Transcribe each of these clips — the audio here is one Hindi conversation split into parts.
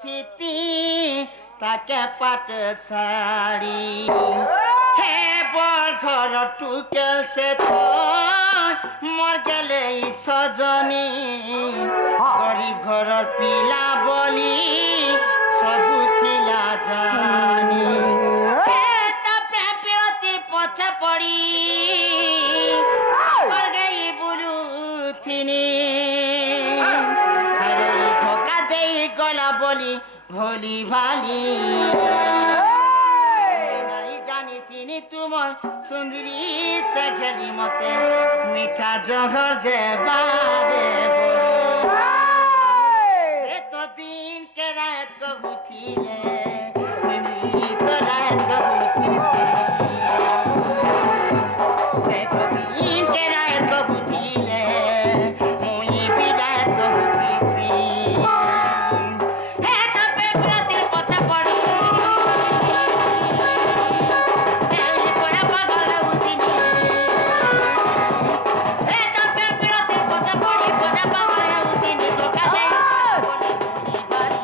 থিতি তাকে পাঠশালী হে বর ঘর টুকেল সে মর গেলে সজনী গরিব ঘরর পিলা বলি সবু থিলা জানি তাপরে বিরতির পছে পড়ি গই বুলুথিনি আরে ধোকা দেই গলা বলি ভোলি ভালি নাই জানি তিনি তোমার সুন্দরী সে খেলি মতে মিঠা জহর দেবারে সে তো দিন কে রাত কবুথিলে তো রাত কবুথিছে সে তো দিন কে রাত কবুথিলে মুই বি রাত কবুথিছি হে তো পেপরাতির পথে পড়ি হে কোয়া পাগল বুঝিনি হে তো পেপরাতির পথে পড়ি কোয়া পাগল বুঝিনি ধোকা দেই বলি বলি বাড়ি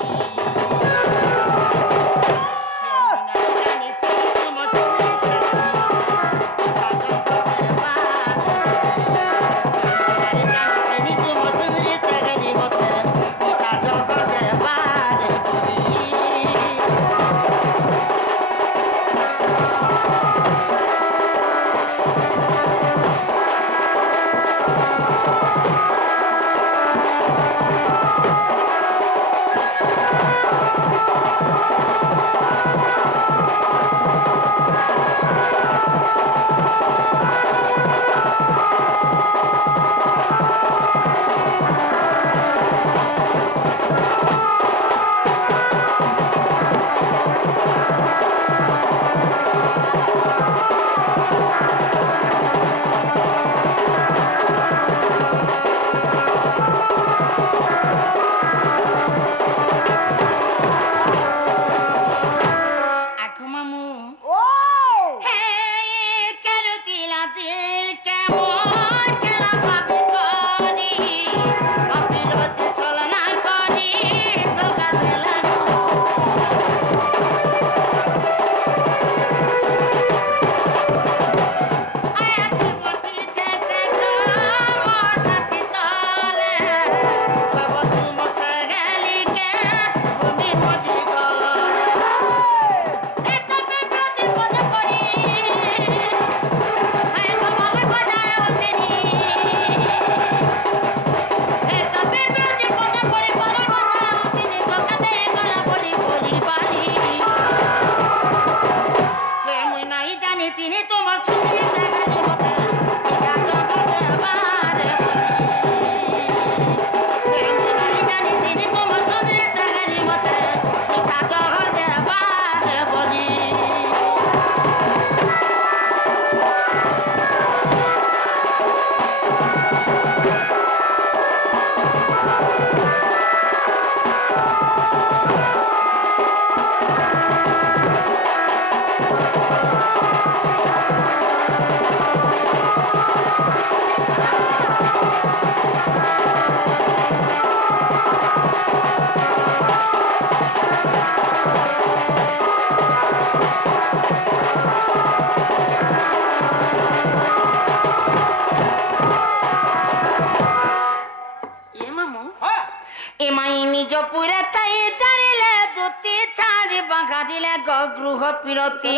গৃহ পিরতি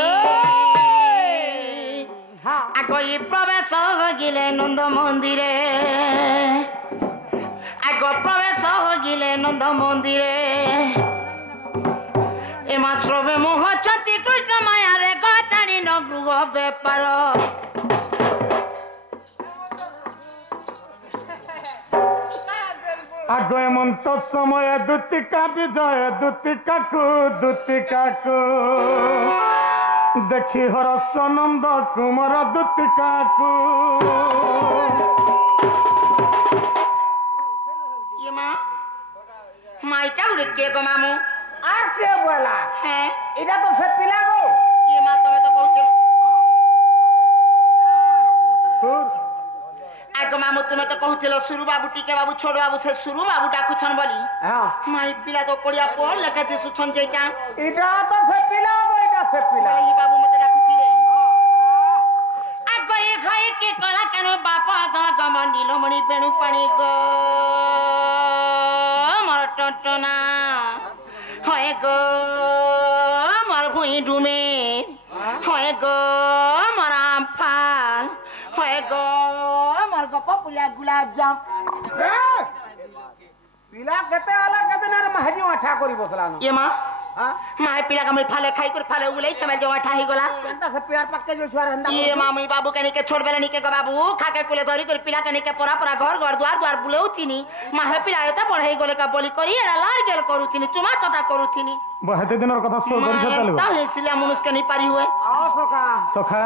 আগই প্রবেশ গিলে নন্দ মন্দিরে আগ প্রবেশ গিলে নন্দ মন্দিরে এমা শ্রবে মোহ ছতি কৃষ্ণ মায়ারে গতানি ন গৃহ বেপার আগ এমন্ত সময় দুতিকা বিজয় দুতিকাকু দেখি হরস নন্দ কুমার দুতিকাকু মাইটা উড়ে কে গো মামু আর কে বলা হ্যাঁ এটা তো সে পিলা গো কি মা তুমি তো কইছিল আগ गो मामू तुम्हें तो कहूथिलो सुरु बाबू टीके बाबू छोड़ बाबू से सुरु बाबू डाकुछन बोली हां माई पिला तो कोड़िया पोल लगे दिसुछन जेटा इटा तो से पिला गो इटा से पिला ई बाबू मते डाकुथिले आगो ए खाए के कला केनो बापा धन गम नीलमणि बेणु पानी गो मोर टटना होए गो मोर भुई डुमे होए गो मोर आम्फान होए गो मोर गप पुलिया गुलाब जाम पिला केते वाला केते ना महजी अठा करी बसला न ये मां हां माय पिला का मैं फाले खाई कर फाले उगले छमे जो अठा ही गोला केनता से प्यार पक्के जो छुआ रहंदा ये मामी बाबू कनी के छोड़ बेले निके गो बाबू खाके कुले धरी कर पिला कनी के पोरा पोरा घर घर द्वार द्वार बुलेउथिनी माहे पिला एता पढ़ाई गोले का बोली करी एडा लाड़ गेल करूथिनी चुमा चटा करूथिनी बहते दिनर कथा सो करि छतले ता हेसिला मनुष्य के नहीं पारी हुए आओ सका सखा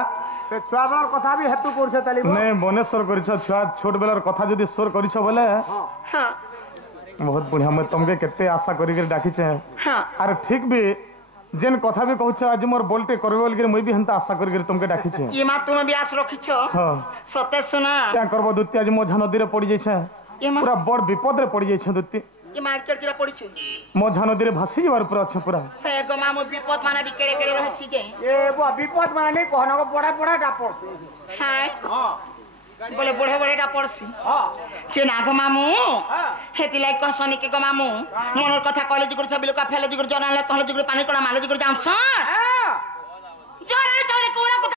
से छुआ बड़ कथा भी हेतु करछे तली ने बनेश्वर करिछ छुआ छोट बेलर कथा जदी सोर करिछ बोले हां बहुत बढ़िया मैं तुमके केते आशा करी के डाकी छे हां अरे ठीक भी जेन कथा भी कहछ आज मोर बोलते करबे बोल के मैं भी हंता आशा करी के तुमके डाकी छे ये मां तुम भी आस रखिछो हां सते सुना क्या करबो दुत्ती आज मोझा नदी रे पड़ी जाय छे ये मां पूरा बड़ विपद रे पड़ी जाय छे दुत्ती ये मां के पड़िछु मोझा नदी रे भासी जबार पूरा अच्छा पूरा हे गो मामू विपद माने भी केड़े केड़े रहसी जे ए बो विपद माने कहना को बड़ा बड़ा डापर हां हां बोले बड़े बड़े टा पड़सी हां जे ना गो मामू हां हेति लाइक कहसनी के गो मामू मनर कथा कॉलेज गुर छबिल का फेले जुगर जनाले कहले जुगर पानी कोड़ा माले जुगर जानसन